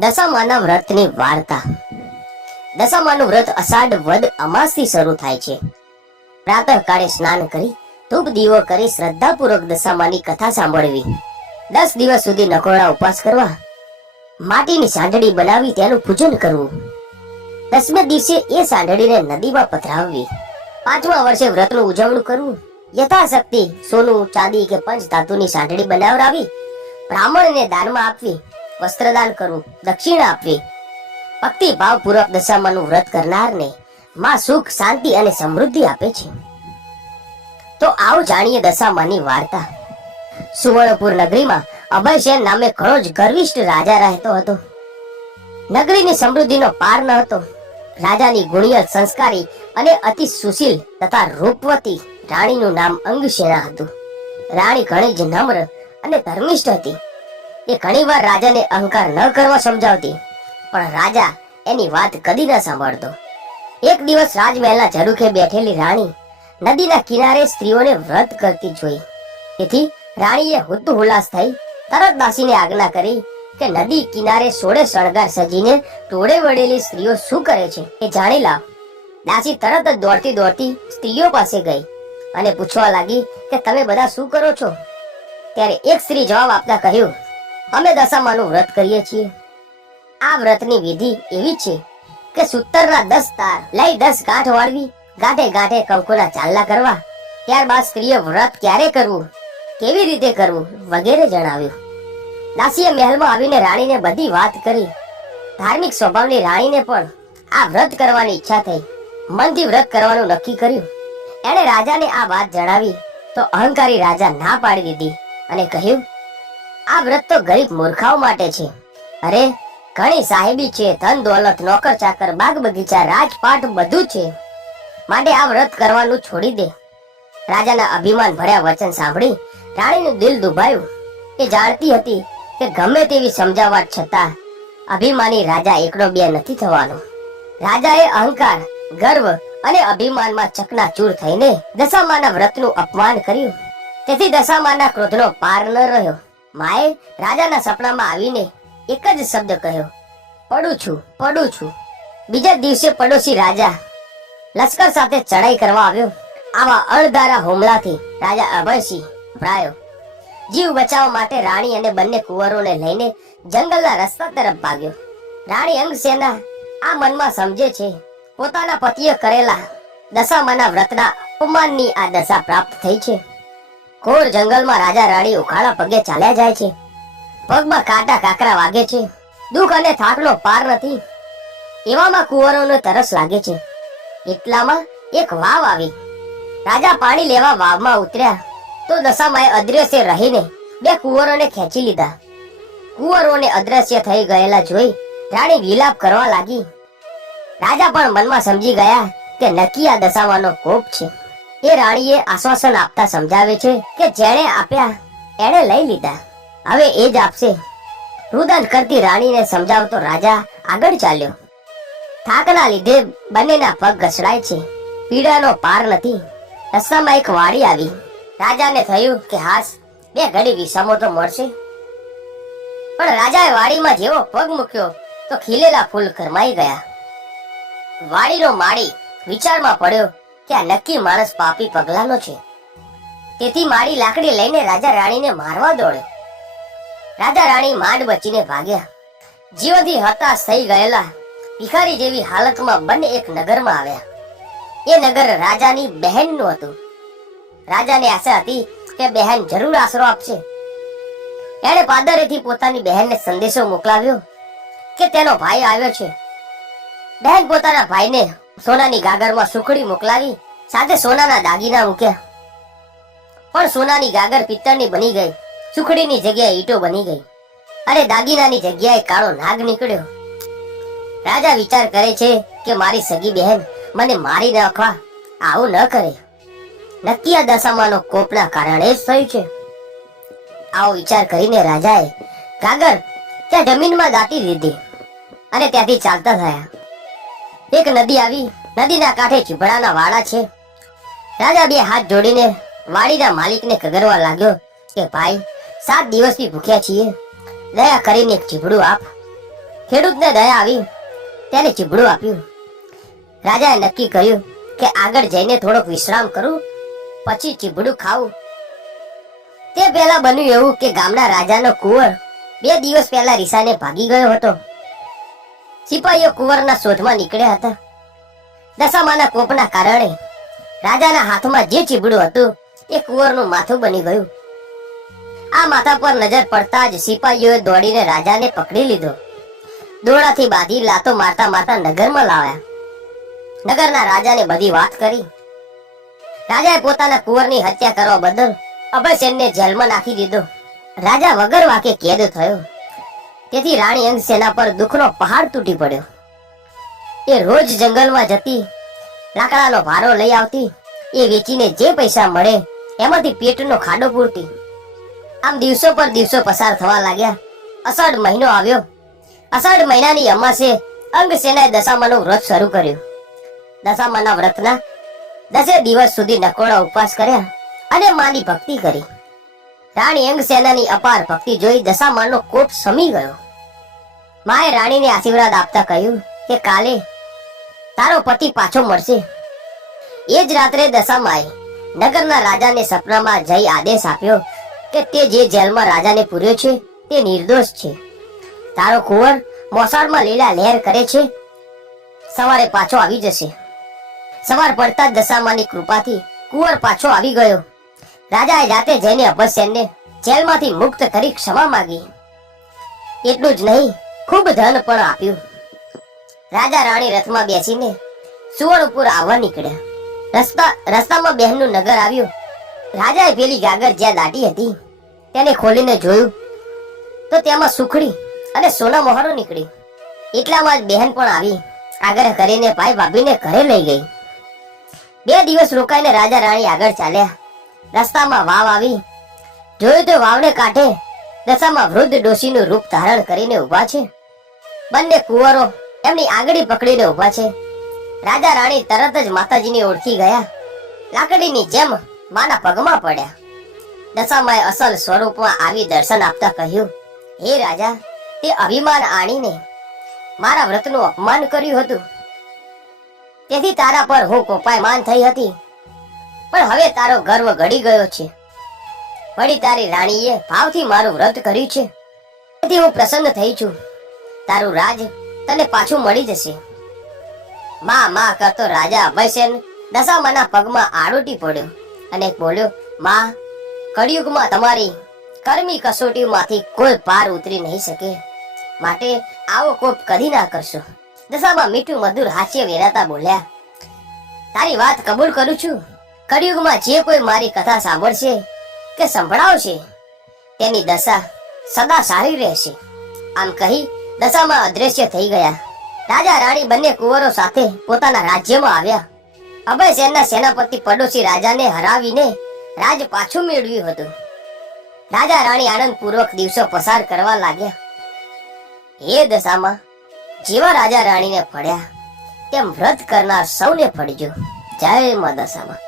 દશામાના વ્રતની વાર્તા. દશામાનું વ્રત અષાઢ વદ અમાસથી શરૂ થાય છે. પ્રાતઃકાળે સ્નાન કરી ધૂપ દીવો કરી શ્રદ્ધાપૂર્વક દશામાની કથા સાંભળવી. 10 દિવસ સુધી નકોરડા ઉપવાસ કરવા. માટીની સાંઢળી બનાવી તેનું પૂજન કરવું. 10મે દિવસે એ સાંઢળીને નદીમાં પધરાવવી. 5મા વર્ષે વ્રતનું ઉજવણું કરવું. યથાશક્તિ સોનું, ચાંદી કે પંચ ધાતુની સાંઢળી બનાવરાવી બ્રાહ્મણને દાનમાં આપવી. વસ્ત્રદાન કરવું, દક્ષિણા આપવી. ભક્તિ ભાવપૂર્વક દશામાનું વ્રત કરનારને માં સુખ, શાંતિ અને સમૃદ્ધિ આપે છે. તો આવો જાણીએ દશામાની વાર્તા. સુવર્ણપુર નગરીમાં અભયસેન નામે ઘણો જ ગર્વિષ્ઠ રાજા રહેતો હતો. નગરીની સમૃદ્ધિનો પાર ન હતો. રાજાની ગુણિયલ, સંસ્કારી અને અતિ સુશીલ તથા રૂપવતી રાણીનું નામ અંગસેના હતું. રાણી ઘણી જ નમ્ર અને ધર્મિષ્ઠ હતી. એ ઘણીવાર રાજાને અહંકાર ન કરવા સમજાવતી, પણ રાજા એની વાત કદી ન સાંભળતો. એક દિવસ રાજમહેલના ઝરૂખે બેઠેલી રાણી નદીના કિનારે સ્ત્રીઓને વ્રત કરતી જોઈ. તેથી રાણીએ હુતુહુલાસ થઈ તરત દાસીને આજ્ઞા કરી કે નદી કિનારે સોળે શણગાર સજીને ટોળે વળેલી સ્ત્રીઓ શું કરે છે એ જાણી લાવ. દાસી તરત જ દોડતી દોડતી સ્ત્રીઓ પાસે ગઈ અને પૂછવા લાગી કે તમે બધા શું કરો છો? ત્યારે એક સ્ત્રી જવાબ આપતા કહ્યું, અમે દશામાનું વ્રત કરીએ છીએ. આ વ્રતની વિધિ એવી છે કે સૂતરના 10 તાર લઈ 10 ગાંઠ વાળવી, ગાંઠે ગાંઠે કંકુના ચાલના કરવા. ત્યારબાદ સ્ત્રીએ વ્રત ક્યારે કરવું, કેવી રીતે કરવું વગેરે જણાવ્યું. દાસીએ મહેલમાં આવીને રાણીને બધી વાત કરી. ધાર્મિક સ્વભાવની રાણીને પણ આ વ્રત કરવાની ઈચ્છા થઈ. મનથી વ્રત કરવાનું નક્કી કર્યું. એણે રાજાને આ વાત જણાવી તો અહંકારી રાજા ના પાડી દીધી અને કહ્યું, આ વ્રત તો ગરીબ મૂર્ખાઓ માટે છે. અરે ઘણી સાહેબી છે, ધન દોલત, નોકર ચાકર, બાગ બગીચા, રાજપાટ બધું છે, માટે આ વ્રત કરવાનું છોડી દે. રાજાના અભિમાન ભર્યા વચન સાંભળી રાણીનું દિલ દુભાયું. એ જાણતી હતી કે ગમે તેવી સમજાવટ છતાં અભિમાની રાજા એકનો બે નથી થવાનો. રાજાએ અહંકાર, ગર્વ અને અભિમાનમાં ચકનાચૂર થઈને દશામાના વ્રતનું અપમાન કર્યું. તેથી દશામાના ક્રોધનો પાર ન રહ્યો. માએ રાજાના સપનામાં આવીને એક જ શબ્દ કહ્યો, પડું છું, પડું છું. બીજા દિવસે પડોશી રાજા લશ્કર સાથે ચડાઈ કરવા આવ્યો. આવા અણધારા હુમલાથી રાજા અભયસિંહ પ્રાયો. જીવ બચાવવા માટે રાણી અને બંને કુંવરોને લઈને જંગલના રસ્તા તરફ ભાગ્યો. રાણી અંગસેના આ મનમાં સમજે છે પોતાના પતિએ કરેલા દશામાના વ્રતના અપમાનની આ દશા પ્રાપ્ત થઈ છે. ઘોર જંગલમાં રાજા રાણી ઉખાડા પગે ચાલ્યા જાય છે. પગમાં કાંટા કાકરા વાગે છે. દુઃખ અને થાકનો પાર નથી. એવામાં કુંવરોને તરસ લાગે છે. એટલામાં એક વાવ આવી. રાજા પાણી લેવા વાવમાં ઉતર્યા તો દશામાએ અદ્રશ્ય રહીને 2 કુંવરોને ખેંચી લીધા. કુંવરોને અદ્રશ્ય થઈ ગયેલા જોઈ રાણી વિલાપ કરવા લાગી. રાજા પણ મનમાં સમજી ગયા કે નક્કી આ દશામાનો કોપ છે. એ રાણીએ આશ્વાસન આપતા સમજાવે છે કે જેણે આપ્યા એણે લઈ લીધા, હવે એ જ આપશે. રુદન કરતી રાણીને સમજાવતો રાજા આગળ ચાલ્યો. થાકના લીધે બંનેના પગ ઘસડાય છે. પીડાનો પાર નથી. રસ્તામાં એક વાડી આવી. રાજાને થયું કે હાસ 2 ઘડી વિસામો તો મળશે. પણ રાજાએ વાડીમાં જેવો પગ મૂક્યો તો ખીલેલા ફૂલ કરમાઈ ગયા. વાડીનો માળી વિચારમાં પડ્યો કે આ નક્કી માણસ પાપી પગલાનો છે. તેથી માળી લાકડી લઈને રાજા રાણીને મારવા દોડ્યો. રાજા રાણી માંડ બચીને ભાગ્યા. જીવનથી હતાશ થઈ ગયેલા ભિખારી જેવી હાલતમાં બંને એક નગરમાં આવ્યા. એ નગર રાજાની બહેનનું હતું. રાજાને આશા હતી કે બહેન જરૂર આશરો આપશે. એણે પાદરેથી પોતાની બહેનને સંદેશો મોકલાવ્યો કે તેનો ભાઈ આવ્યો છે. બહેન પોતાના ભાઈને સોનાની ગાગરમાં સુખડી મોકલાવી સાથે સોનાના દાગીના મૂક્યા. પણ સોનાની ગાગર પિત્તળની બની ગઈ. સુખડીની જગ્યાએ ઈંટો બની ગઈ અને દાગીનાની જગ્યાએ કાળો નાગ નીકળ્યો. રાજા વિચાર કરે છે કે મારી સગી બહેન મને મારી નાખવા આવું ન કરે. નક્કી આ દશામાનો કોપના કારણે જ થયું છે. આવો વિચાર કરીને રાજાએ ગાગર ત્યાં જમીનમાં દાટી દીધી અને ત્યાંથી ચાલતા થયા. એક નદી આવી. નદીના કાંઠે ચીભડાના વાડા છે. રાજા 2 હાથ જોડીને વાડીના માલિકને કગરવા લાગ્યો કે ભાઈ 7 દિવસથી ભૂખ્યા છીએ, દયા કરીને એક ચીભડું આપ. ખેડૂતને દયા આવી તેને ચીબડું આપ્યું. રાજાએ નક્કી કર્યું કે આગળ જઈને થોડોક વિશ્રામ કરું, પછી ચીબડું ખાવું. તે પહેલા બન્યું એવું કે ગામના રાજાનો કુંવર 2 દિવસ પહેલા રીસાને ભાગી ગયો હતો. સિપાહીઓ કુંવરના શોધમાં નીકળ્યા હતા. દશામાના કોપના કારણે રાજાના હાથમાં જે ચીબડું હતું એ કુંવરનું માથું બની ગયું. આ માથા પર નજર પડતા જ સિપાહીઓએ દોડીને રાજાને પકડી લીધો. દોરડાથી બાંધી લાતો મારતા મારતા નગરમાં લાવ્યા. નગરના રાજાને બધી વાત કરી. રાજાએ પોતાના કુંવરની હત્યા કરવા બદલ અભયસેનને જેલમાં નાખી દીધો. રાજા વગર વાકે કેદ થયો. તેથી રાણી અંગસેના પર દુઃખનો પહાડ તૂટી પડ્યો. એ રોજ જંગલમાં જતી, લાકડાનો ભારો લઈ આવતી, એ વેચીને જે પૈસા મળે એમાંથી પેટનો ખાડો પૂરતી. આમ દિવસો પર દિવસો પસાર થવા લાગ્યા. અષાઢ મહિનો આવ્યો. અષાઢ મહિનાની અમાસે અંગસેનાએ દશામાનું વ્રત શરૂ કર્યું. દશામાના વ્રતના 10 દિવસ સુધી નકોડા ઉપવાસ કર્યા અને માની ભક્તિ કરી. રાણી અંગસેનાની અપાર ભક્તિ જોઈ દશામાનો કોપ શમી ગયો. માએ રાણીને આશીર્વાદ આપતા કહ્યું કે કાલે તારો પતિ પાછો મળશે. એ જ રાત્રે દશામાએ નગરના રાજાને સપનામાં જઈ આદેશ આપ્યો કે તે જે જેલમાં રાજાને પૂર્યો છે તે નિર્દોષ છે. તારો કુંવર મોસાળમાં લીલા લહેર કરે છે, સવારે પાછો આવી જશે. સવાર પડતા જ દશામાની કૃપાથી કુંવર પાછો આવી ગયો. રાજાએ જાતે જઈને અભયસેનને જેલમાંથી મુક્ત કરી ક્ષમા માંગી. એટલું જ નહીં, ખૂબ ધન પણ આપ્યું. રાજા રાણી રથમાં બેસીને સુવર્ણપુર આવવા નીકળ્યા. રસ્તામાં બહેનનું નગર આવ્યું. રાજાએ પેલી ગાગર જ્યાં દાટી હતી તેને ખોલીને જોયું તો તેમાં સુખડી અને સોના મોહરો નીકળી. એટલામાં જ બહેન પણ આવી. આગ્રહ કરીને ભાઈ ભાભીને ઘરે લઈ ગઈ. 2 દિવસ રોકાઈને રાજા રાણી આગળ ચાલ્યા. રસ્તામાં વાવ આવી. જોયું તો વાવને કાંઠે દશામાં વૃદ્ધ ડોશીનું રૂપ ધારણ કરીને ઊભા છે. બંને કુંવરો એમની આંગળી પકડીને ઊભા છે. રાજા રાણી તરત જ માતાજીને ઓળખી ગયા. લાકડીની જેમ માના પગમાં પડ્યા. દશામાએ અસલ સ્વરૂપમાં આવી દર્શન આપતા કહ્યું, હે રાજા, તે અભિમાન આણીને મારા વ્રતનું અપમાન કર્યું હતું. તેથી તારા પર હું કોપાયમાન થઈ હતી, પણ હવે તારો ગર્વ ઘડી ગયો છે. વળી તારી રાણીએ ભાવથી મારું વ્રત કર્યું છે, તેથી હું પ્રસન્ન થઈ છું. તારું રાજ તને પાછું મળી જશે. માં કરતો રાજા અભયસેન દશામાના પગમાં આડોટી પડ્યો અને બોલ્યો, માં, કળિયુગમાં તમારી કર્મી કસોટીમાંથી કોઈ પાર ઉતરી નહીં શકે, માટે આવો કોપ કદી ના કરશો. દશામાં મીઠું મધુર હાસ્ય વેરાતા બોલ્યા, તારી વાત કબૂલ કરું છું. કળિયુગમાં જે કોઈ મારી કથા સાંભળશે કે સંભળાવશે તેની દશા સદા સારી રહેશે. આમ કહી દશામાં અદ્રશ્ય થઈ ગયા. રાજા રાણી બંને કુંવરો સાથે પોતાના રાજ્યમાં આવ્યા. અભયસેનના સેનાપતિ પડોશી રાજાને હરાવીને રાજ પાછું મેળવ્યું હતું. રાજા રાણી આનંદપૂર્વક દિવસો પસાર કરવા લાગ્યા. હે દશામાં, જેવા રાજા રાણીને ફળ્યા તેમ વ્રત કરનાર સૌને ફળજો. જય મા દશામાં.